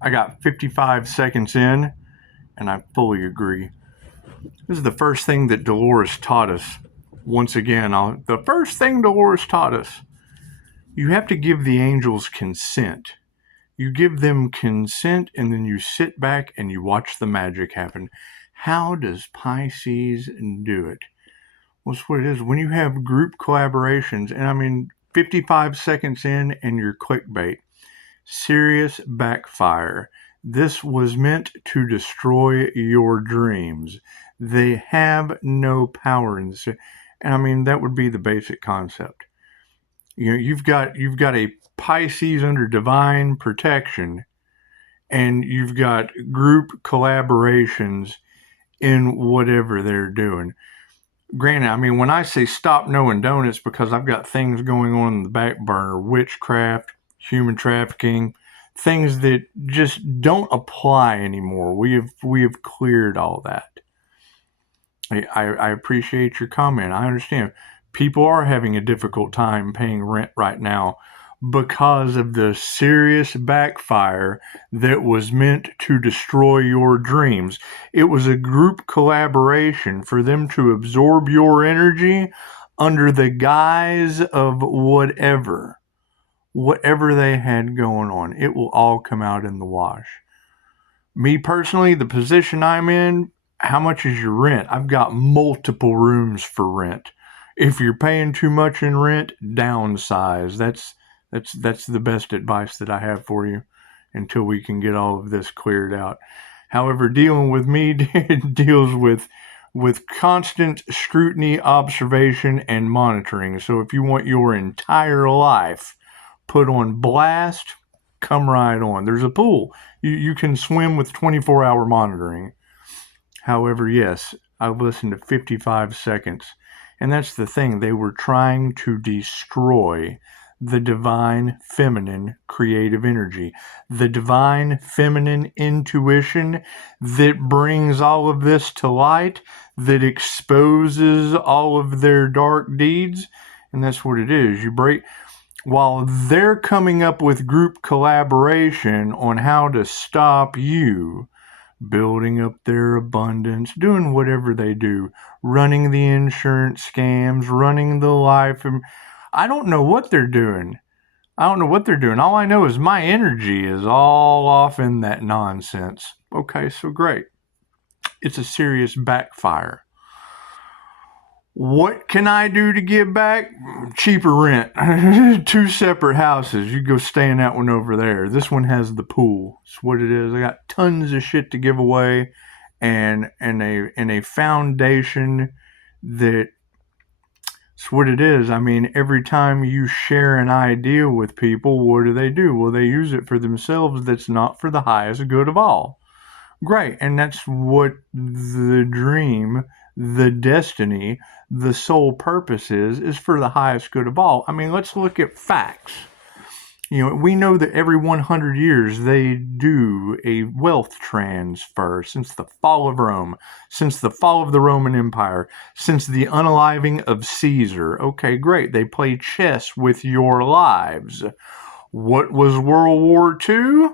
I got 55 seconds in, and I fully agree. This is the first thing that Dolores taught us. Once again, the first thing Dolores taught us, you have to give the angels consent. You give them consent, and then you sit back and you watch the magic happen. How does Pisces do it? Well, it's what it is. When you have group collaborations, and I mean 55 seconds in and you're clickbait, serious backfire. This was meant to destroy your dreams. They have no power in this. And I mean, that would be the basic concept. You know, you've got a Pisces under divine protection, and you've got group collaborations in whatever they're doing. Granted, I mean, when I say stop, no, and don't, it's because I've got things going on in the back burner, witchcraft, human trafficking, things that just don't apply anymore. We have cleared all that. I appreciate your comment. I understand. People are having a difficult time paying rent right now because of the serious backfire that was meant to destroy your dreams. It was a group collaboration for them to absorb your energy under the guise of whatever they had going on. It will all come out in the wash. Me personally, the position I'm in, how much is your rent? I've got multiple rooms for rent. If you're paying too much in rent, downsize. That's the best advice that I have for you until we can get all of this cleared out. However, dealing with me deals with constant scrutiny, observation, and monitoring. So if you want your entire life put on blast, come right on. There's a pool. You can swim with 24-hour monitoring. However, yes, I've listened to 55 seconds. And that's the thing. They were trying to destroy the divine feminine creative energy, the divine feminine intuition that brings all of this to light, that exposes all of their dark deeds. And that's what it is. While they're coming up with group collaboration on how to stop you, building up their abundance, doing whatever they do, running the insurance scams, running the life. I don't know what they're doing. All I know is my energy is all off in that nonsense. Okay, so great. It's a serious backfire. What can I do to give back? Cheaper rent. 2 separate houses. You go stay in that one over there. This one has the pool. It's what it is. I got tons of shit to give away, and a foundation that. It's what it is. I mean, every time you share an idea with people, what do? Well, they use it for themselves. That's not for the highest good of all. Great. And that's what the dream, the destiny, the sole purpose is for the highest good of all. I mean, let's look at facts. You know, we know that every 100 years they do a wealth transfer since the fall of Rome, since the fall of the Roman Empire, since the unaliving of Caesar. Okay, great. They play chess with your lives. What was World War II?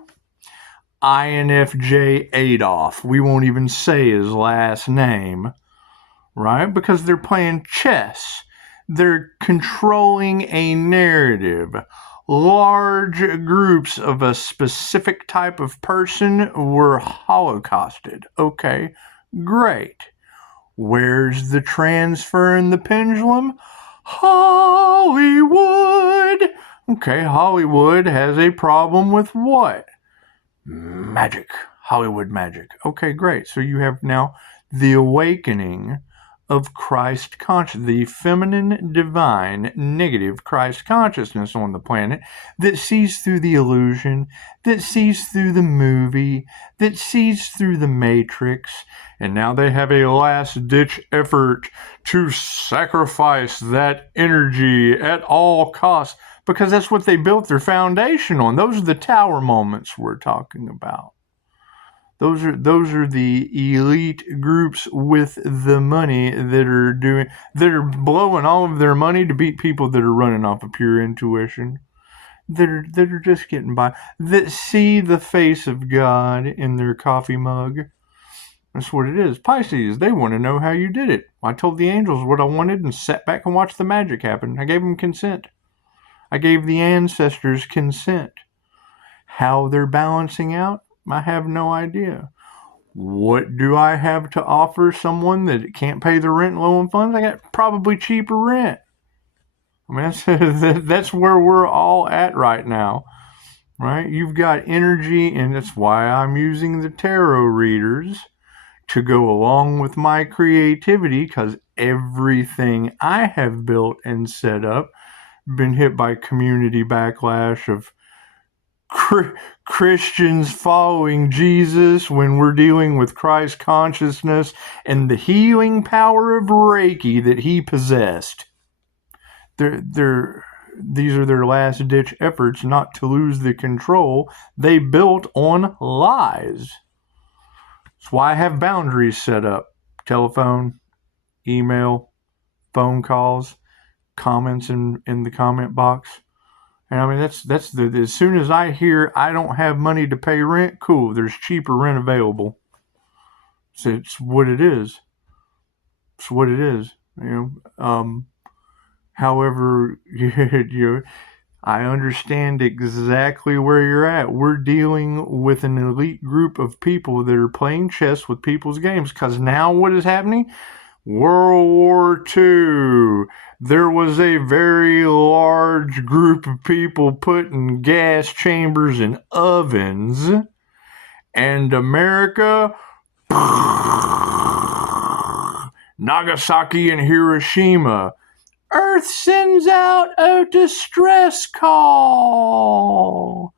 INFJ Adolf. We won't even say his last name, right? Because they're playing chess. They're controlling a narrative. Large groups of a specific type of person were holocausted. Okay, great. Where's the transfer in the pendulum? Hollywood. Okay, Hollywood has a problem with what? Magic. Hollywood magic. Okay, great. So you have now the awakening of Christ consciousness, the feminine, divine, negative Christ consciousness on the planet that sees through the illusion, that sees through the movie, that sees through the matrix, and now they have a last-ditch effort to sacrifice that energy at all costs, because that's what they built their foundation on. Those are the tower moments we're talking about. Those are the elite groups with the money that are blowing all of their money to beat people that are running off of pure intuition. that are just getting by, that see the face of God in their coffee mug. That's what it is. Pisces, they want to know how you did it. I told the angels what I wanted and sat back and watched the magic happen. I gave them consent. I gave the ancestors consent. How they're balancing out, I have no idea. What do I have to offer someone that can't pay the rent low on funds? I got probably cheaper rent. I mean, that's where we're all at right now, right? You've got energy, and that's why I'm using the tarot readers to go along with my creativity, because everything I have built and set up been hit by community backlash of Christians following Jesus when we're dealing with Christ consciousness and the healing power of Reiki that he possessed. These are their last ditch efforts not to lose the control they built on lies. That's why I have boundaries set up. Telephone, email, phone calls, comments in the comment box. And I mean, as soon as I hear I don't have money to pay rent, cool, there's cheaper rent available. So it's what it is. It's what it is. However, I understand exactly where you're at. We're dealing with an elite group of people that are playing chess with people's games. Because now what is happening? World War II. There was a very large group of people putting gas chambers in ovens. And America, Nagasaki and Hiroshima. Earth sends out a distress call.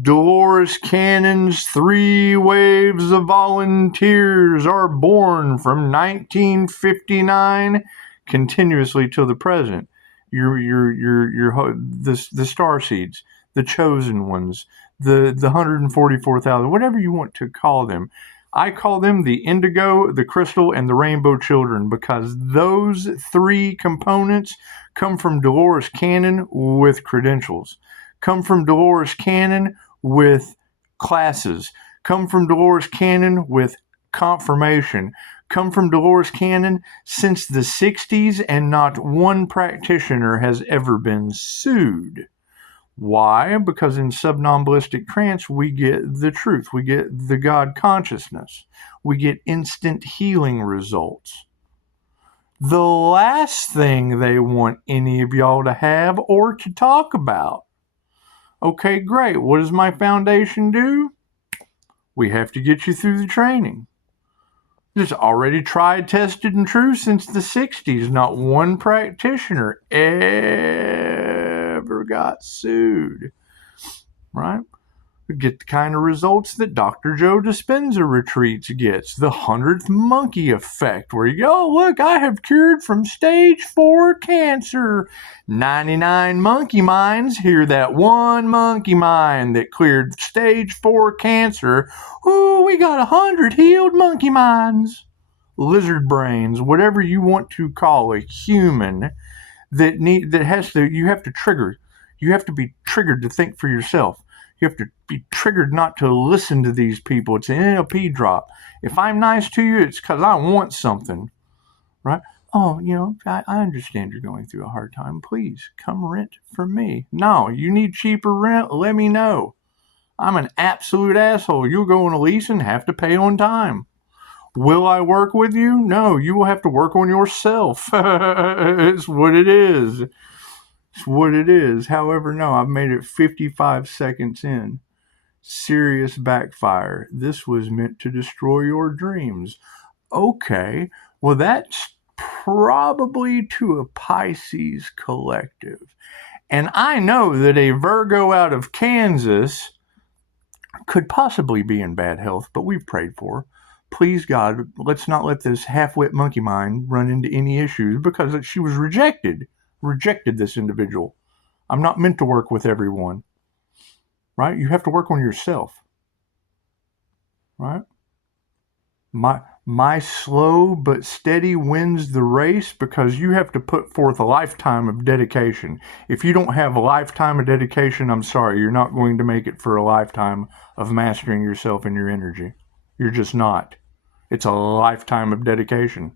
Dolores Cannon's 3 waves of volunteers are born from 1959 continuously till the present. The star seeds, the chosen ones, the 144,000, whatever you want to call them. I call them the indigo, the crystal, and the rainbow children, because those 3 components come from Dolores Cannon with credentials, come from Dolores Cannon with classes, come from Dolores Cannon with confirmation, come from Dolores Cannon since the 60s, and not one practitioner has ever been sued. Why? Because in subnomballistic trance, we get the truth. We get the God consciousness. We get instant healing results. The last thing they want any of y'all to have or to talk about. Okay, great. What does my foundation do? We have to get you through the training. It's already tried, tested, and true since the 60s. Not one practitioner ever got sued. Right? We get the kind of results that Dr. Joe Dispenza retreats gets. The 100th monkey effect, where you go, look, I have cured from stage 4 cancer. 99 monkey minds hear that one monkey mind that cleared stage 4 cancer. Ooh, we got 100 healed monkey minds. Lizard brains, whatever you want to call a human you have to trigger. You have to be triggered to think for yourself. You have to be triggered not to listen to these people. It's an NLP drop. If I'm nice to you, it's because I want something, right? Oh, I understand you're going through a hard time. Please come rent from me. No, you need cheaper rent? Let me know. I'm an absolute asshole. You'll go on a lease and have to pay on time. Will I work with you? No, you will have to work on yourself. It's what it is. It's what it is. However, no, I've made it 55 seconds in. Serious backfire. This was meant to destroy your dreams. Okay, well, that's probably to a Pisces collective. And I know that a Virgo out of Kansas could possibly be in bad health, but we've prayed for her. Please, God, let's not let this half-wit monkey mind run into any issues, because she was rejected this individual. I'm not meant to work with everyone, right? You have to work on yourself, right? My slow but steady wins the race, because you have to put forth a lifetime of dedication. If you don't have a lifetime of dedication, I'm sorry, you're not going to make it for a lifetime of mastering yourself and your energy. You're just not. It's a lifetime of dedication.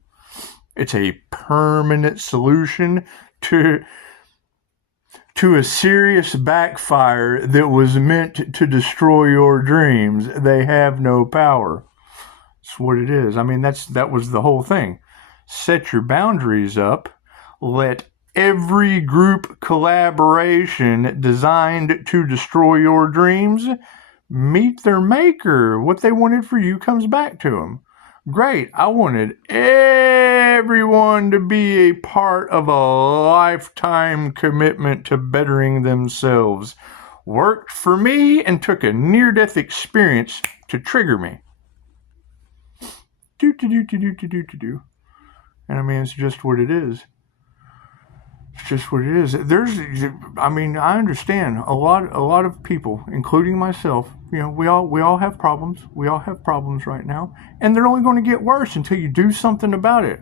It's a permanent solution to a serious backfire that was meant to destroy your dreams. They have no power. That's what it is. I mean, that was the whole thing. Set your boundaries up. Let every group collaboration designed to destroy your dreams meet their maker. What they wanted for you comes back to them. Great. I wanted everyone to be a part of a lifetime commitment to bettering themselves. Worked for me and took a near-death experience to trigger me. And I mean, it's just what it is. It's just what it is. I understand a lot of people, including myself, we all have problems. We all have problems right now, and they're only going to get worse until you do something about it,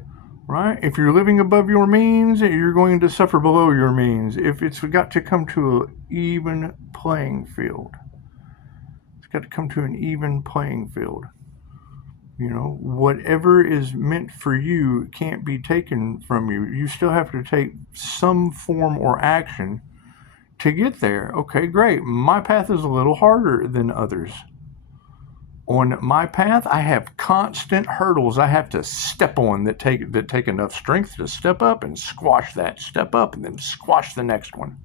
right? If you're living above your means, you're going to suffer below your means. If it's got to come to an even playing field. It's got to come to an even playing field. Whatever is meant for you can't be taken from you. You still have to take some form or action to get there. Okay, great. My path is a little harder than others. On my path, I have constant hurdles I have to step on that take enough strength to step up and squash that. Step up and then squash the next one.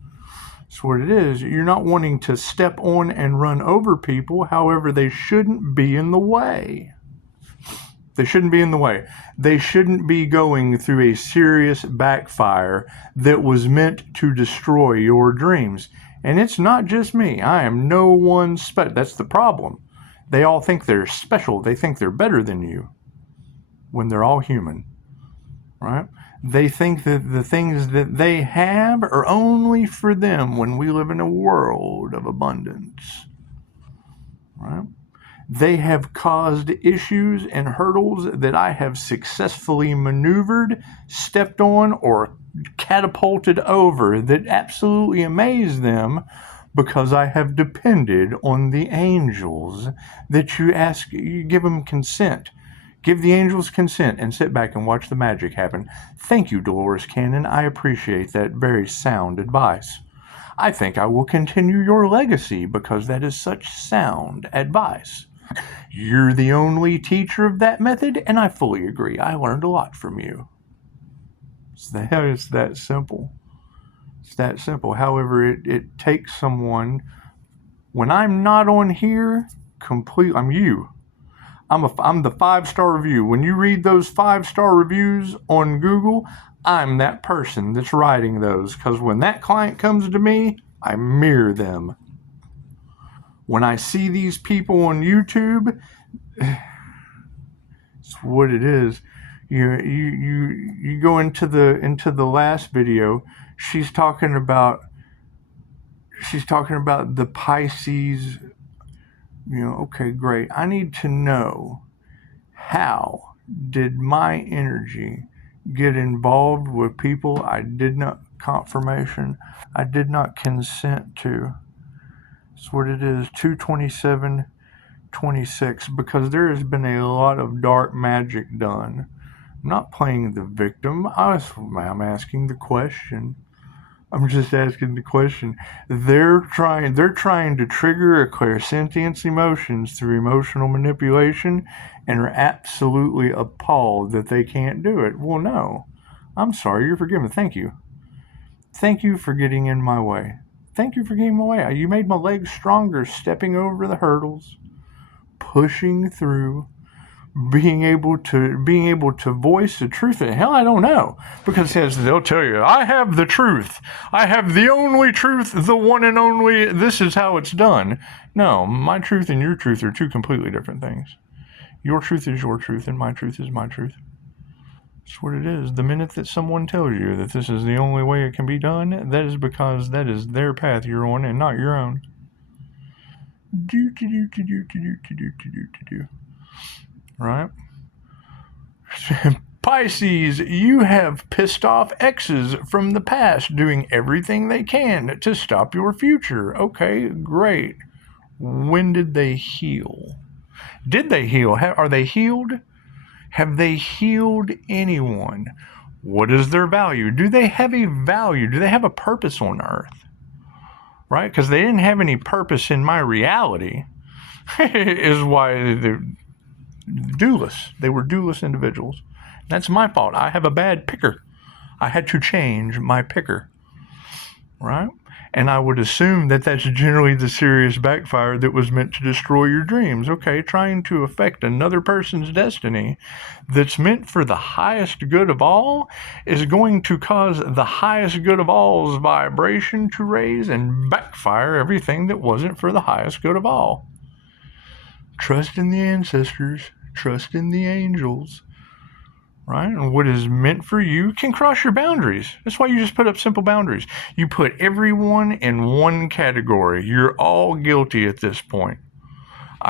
That's what it is. You're not wanting to step on and run over people. However, they shouldn't be in the way. They shouldn't be in the way. They shouldn't be going through a serious backfire that was meant to destroy your dreams. And it's not just me. I am no one special. That's the problem. They all think they're special. They think they're better than you when they're all human, right? They think that the things that they have are only for them when we live in a world of abundance, right? They have caused issues and hurdles that I have successfully maneuvered, stepped on, or catapulted over that absolutely amaze them, because I have depended on the angels that you give them consent. Give the angels consent and sit back and watch the magic happen. Thank you, Dolores Cannon. I appreciate that very sound advice. I think I will continue your legacy because that is such sound advice. You're the only teacher of that method, and I fully agree. I learned a lot from you. It's that simple. It's that simple. However, it takes someone. When I'm not on here, I'm you. I'm the 5-star review. When you read those 5-star reviews on Google, I'm that person that's writing those. Because when that client comes to me, I mirror them. When I see these people on YouTube, it's what it is. You go into the last video. She's talking about the Pisces. Okay, great. I need to know, how did my energy get involved with people I did not consent to? That's what it is. 227:26. Because there has been a lot of dark magic done. I'm not playing the victim. I'm asking the question. I'm just asking the question. They're trying to trigger a clairsentience emotions through emotional manipulation, and are absolutely appalled that they can't do it. Well, no. I'm sorry. You're forgiven. Thank you. Thank you for getting in my way. Thank you for getting in my way. You made my legs stronger, stepping over the hurdles, pushing through, being able to voice the truth. And hell, I don't know, because they'll tell you, I have the truth. I have the only truth, the one and only. This is how it's done. No, my truth and your truth are two completely different things. Your truth is your truth, and my truth is my truth. That's what it is. The minute that someone tells you that this is the only way it can be done, that is because that is their path you're on and not your own. Right? Pisces, you have pissed off exes from the past doing everything they can to stop your future. Okay, great. When did they heal? Did they heal? Are they healed? Have they healed anyone? What is their value? Do they have a value? Do they have a purpose on Earth? Right? Because they didn't have any purpose in my reality, is why they're dualists. They were dualist individuals. That's my fault. I have a bad picker. I had to change my picker, right? And I would assume that that's generally the serious backfire that was meant to destroy your dreams. Okay, trying to affect another person's destiny that's meant for the highest good of all is going to cause the highest good of all's vibration to raise and backfire everything that wasn't for the highest good of all. Trust in the ancestors, trust in the angels. Right? And what is meant for you can cross your boundaries. That's why you just put up simple boundaries. You put everyone in one category. You're all guilty at this point.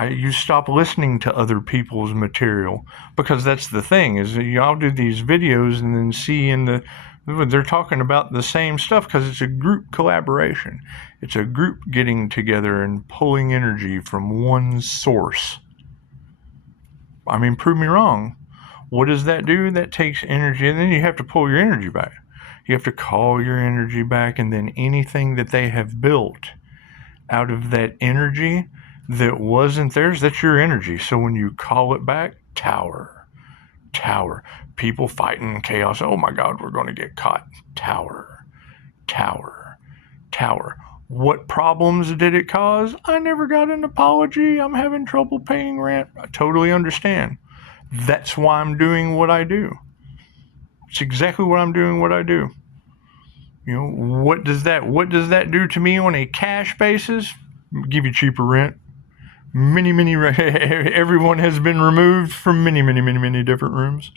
You stop listening to other people's material, because that's the thing is y'all do these videos and then see they're talking about the same stuff because it's a group collaboration. It's a group getting together and pulling energy from one source. I mean, prove me wrong. What does that do? That takes energy, and then you have to pull your energy back. You have to call your energy back, and then anything that they have built out of that energy that wasn't theirs, that's your energy. So when you call it back, tower, people fighting chaos. Oh my God, we're going to get caught. Tower. What problems did it cause? I never got an apology. I'm having trouble paying rent. I totally understand. That's why I'm doing what I do. It's exactly what I'm doing what I do. You know, what does that do to me on a cash basis? Give you cheaper rent. Everyone has been removed from many different rooms.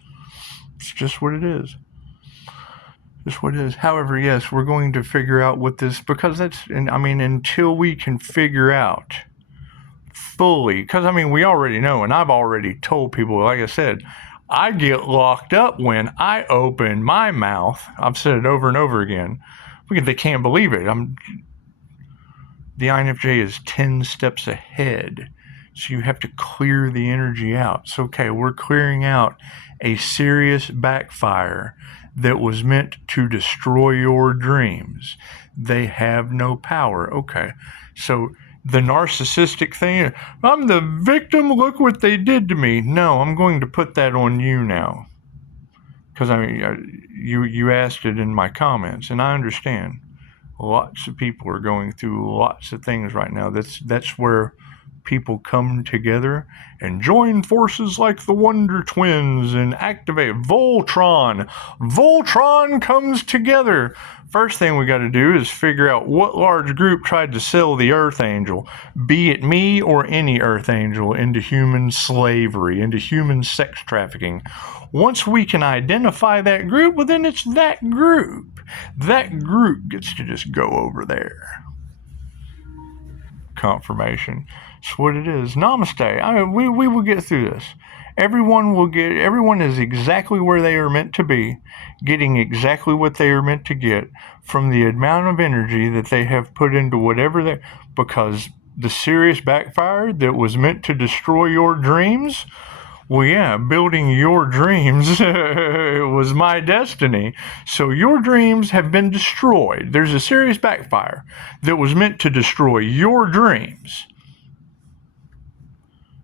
It's just what it is. Just what it is. However, yes, we're going to figure out what this, because until we can figure out fully, because we already know, and I've already told people, like I said, I get locked up when I open my mouth. I've said it over and over again because they can't believe it. The INFJ is 10 steps ahead, so you have to clear the energy out. So, okay, we're clearing out a serious backfire that was meant to destroy your dreams. They have no power. Okay, so the narcissistic thing, I'm the victim, look what they did to me. No, I'm going to put that on you now. Because you asked it in my comments, and I understand. Lots of people are going through lots of things right now. That's where people come together and join forces like the Wonder Twins and activate Voltron. Voltron comes together. First thing we got to do is figure out what large group tried to sell the Earth Angel, be it me or any Earth Angel, into human slavery, into human sex trafficking. Once we can identify that group, well, then it's that group. That group gets to just go over there. Confirmation. It's what it is. Namaste. We will get through this. Everyone is exactly where they are meant to be, getting exactly what they are meant to get from the amount of energy that they have put into whatever because the serious backfire that was meant to destroy your dreams, well, yeah, building your dreams was my destiny. So your dreams have been destroyed. There's a serious backfire that was meant to destroy your dreams.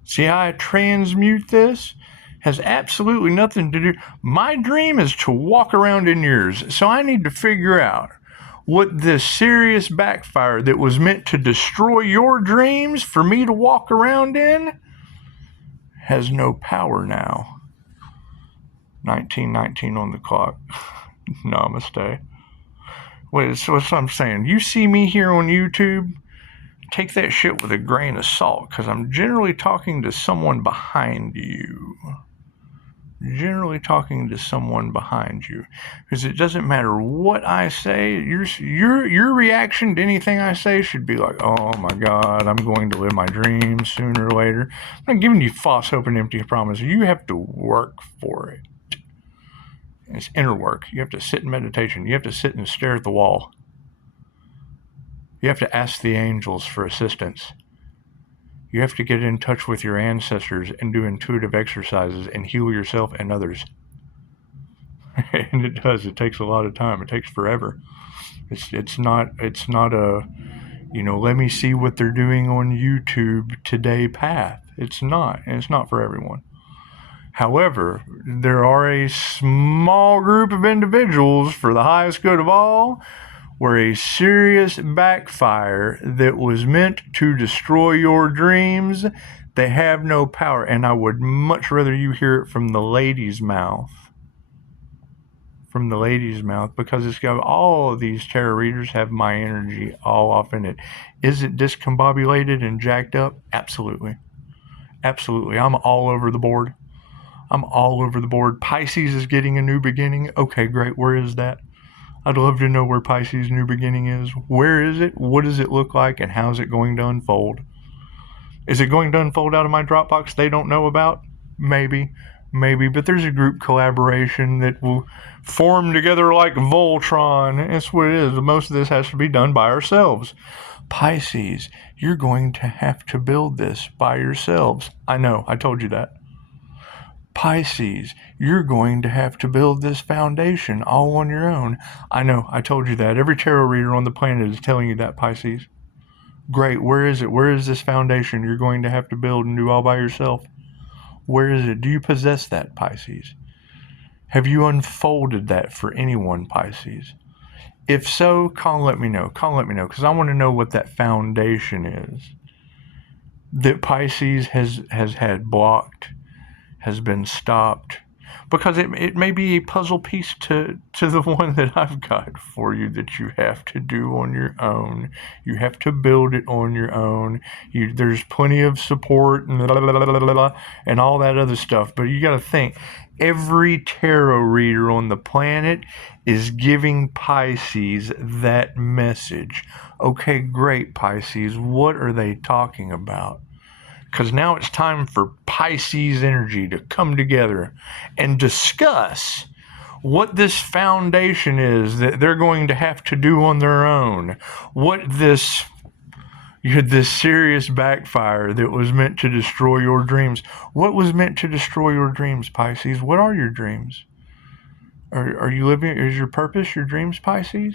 See how I transmute this? Has absolutely nothing to do. My dream is to walk around in yours. So I need to figure out what this serious backfire that was meant to destroy your dreams for me to walk around in has no power now. 1919 on the clock. Namaste. Wait, so that's what I'm saying. You see me here on YouTube, take that shit with a grain of salt, because I'm generally talking to someone behind you. Generally talking to someone behind you. Because it doesn't matter what I say, your reaction to anything I say should be like, oh my God, I'm going to live my dreams sooner or later. I'm not giving you false hope and empty promise. You have to work for it. It's inner work. You have to sit in meditation. You have to sit and stare at the wall. You have to ask the angels for assistance. You have to get in touch with your ancestors and do intuitive exercises and heal yourself and others. And it does. It takes a lot of time. It takes forever. It's not a, let me see what they're doing on YouTube today path. It's not. And it's not for everyone. However, there are a small group of individuals, for the highest good of all, where a serious backfire that was meant to destroy your dreams, they have no power. And I would much rather you hear it from the lady's mouth. From the lady's mouth, because it's got all of these tarot readers have my energy all off in it. Is it discombobulated and jacked up? Absolutely. Absolutely. I'm all over the board. Pisces is getting a new beginning. Okay, great. Where is that? I'd love to know where Pisces' new beginning is. Where is it? What does it look like? And how is it going to unfold? Is it going to unfold out of my Dropbox they don't know about? Maybe. But there's a group collaboration that will form together like Voltron. That's what it is. Most of this has to be done by ourselves. Pisces, you're going to have to build this by yourselves. I know. I told you that. Pisces, you're going to have to build this foundation all on your own. I know, I told you that. Every tarot reader on the planet is telling you that, Pisces. Great, where is it? Where is this foundation you're going to have to build and do all by yourself? Where is it? Do you possess that, Pisces? Have you unfolded that for anyone, Pisces? If so, call and let me know. Because I want to know what that foundation is that Pisces has had blocked, has been stopped, because it may be a puzzle piece to the one that I've got for you that you have to do on your own. You have to build it on your own. There's plenty of support and and all that other stuff, but you got to think, every tarot reader on the planet is giving Pisces that message. Okay, great, Pisces, what are they talking about? Because now it's time for Pisces energy to come together and discuss what this foundation is that they're going to have to do on their own. What this serious backfire that was meant to destroy your dreams. What was meant to destroy your dreams, Pisces? What are your dreams? Are you living, is your purpose your dreams, Pisces?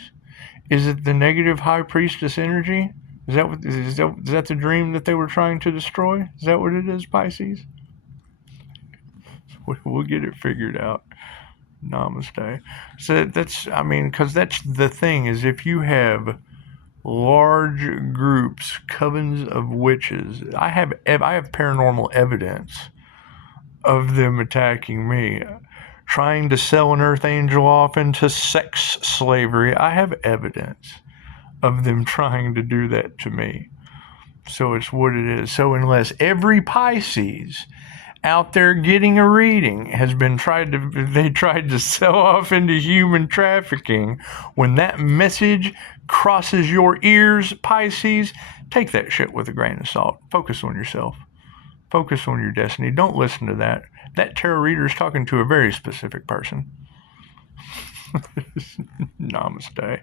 Is it the negative high priestess energy? Is that the dream that they were trying to destroy? Is that what it is, Pisces? We'll get it figured out. Namaste. So because that's the thing, is if you have large groups, covens of witches, I have paranormal evidence of them attacking me, trying to sell an earth angel off into sex slavery. I have evidence of them trying to do that to me. So it's what it is. So unless every Pisces out there getting a reading has been tried to sell off into human trafficking, when that message crosses your ears, Pisces, take that shit with a grain of salt. Focus on yourself. Focus on your destiny. Don't listen to that. That tarot reader is talking to a very specific person. Namaste.